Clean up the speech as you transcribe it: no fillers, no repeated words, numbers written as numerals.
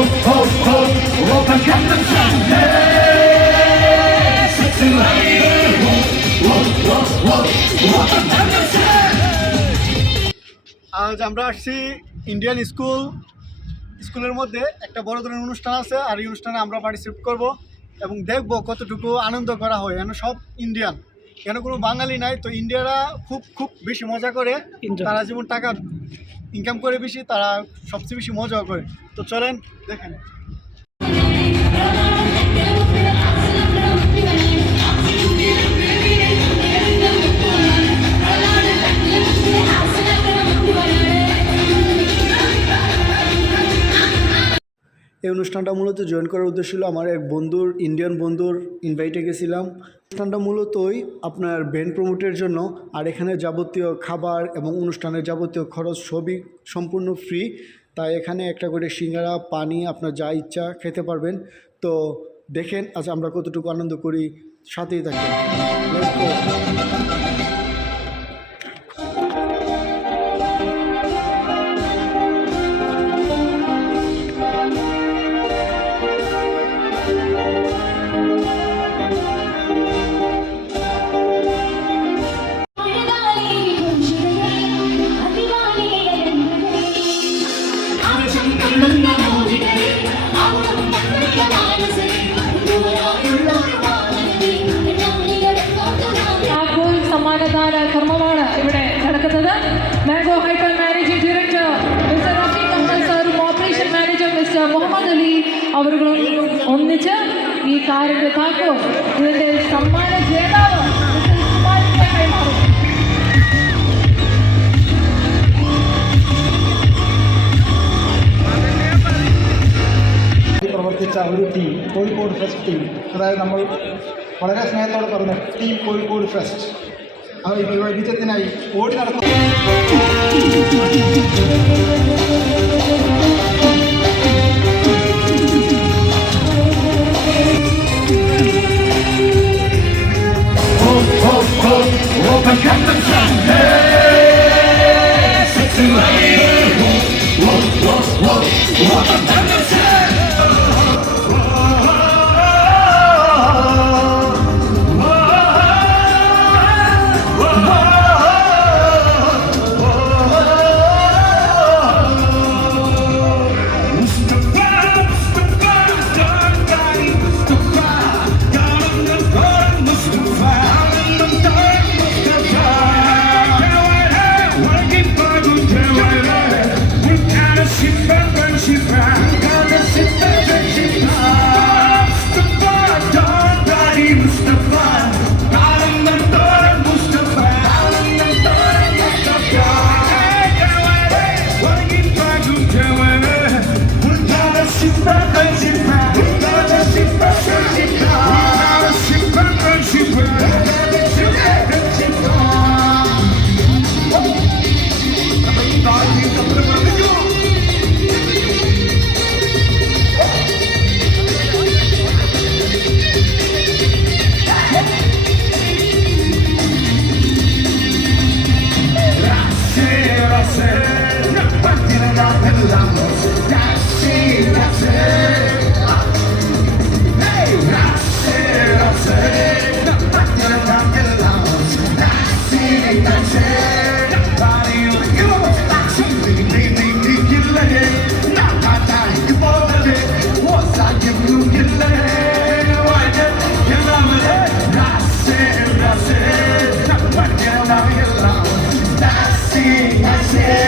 আজ আমরা আসছি ইন্ডিয়ান স্কুলের মধ্যে একটা বড় ধরনের অনুষ্ঠান আছে, আর এই অনুষ্ঠানে আমরা পার্টিসিপেট করব এবং দেখব কতটুকু আনন্দ করা হয়। এখানে সব ইন্ডিয়ান, কেন কোনো বাঙালি নাই। তো ইন্ডিয়ারা খুব বেশি মজা করে, তারা যেমন টাকা ইনকাম করে বেশি, তারা সবচেয়ে বেশি মজাও করে। তো চলেন দেখেন। এই অনুষ্ঠানটা মূলত জয়েন করার উদ্দেশ্য ছিল আমার এক বন্ধুর, ইন্ডিয়ান বন্ধুর ইনভাইটে গেছিলাম। অনুষ্ঠানটা মূলতই আপনার ব্যান্ড প্রমোটের জন্য, আর এখানে যাবতীয় খাবার এবং অনুষ্ঠানের যাবতীয় খরচ সবই সম্পূর্ণ ফ্রি। তাই এখানে একটা করে সিঙ্গারা, পানি, আপনার যা ইচ্ছা খেতে পারবেন। তো দেখেন আজ আমরা কতটুকু আনন্দ করি, সাথেই থাকেন। Let's go. സമ്മാനദാന കർമ്മമാണ് ഇവിടെ നടക്കുന്നത്. Mango hyper managing director mister Rafeeq Ahmed സാറും operation manager mister Muhammad Ali അവരും ഒന്നിച്ച് ഈ കാറിന്റെ താക്കോൽ ഇതിന്റെ സമ്മാന ജേതാവ് കൈമാറും. പ്രവർത്തിച്ച ഒരു ടീം, കോഴിക്കോട് ഫെസ്റ്റ് ടീം, അതായത് നമ്മൾ വളരെ സ്നേഹത്തോടെ പറഞ്ഞ ടീം കോഴിക്കോട് ഫെസ്റ്റ്, അത് ഇവിടെ വിജയത്തിനായി ഓടി നടക്കുന്നു. I see.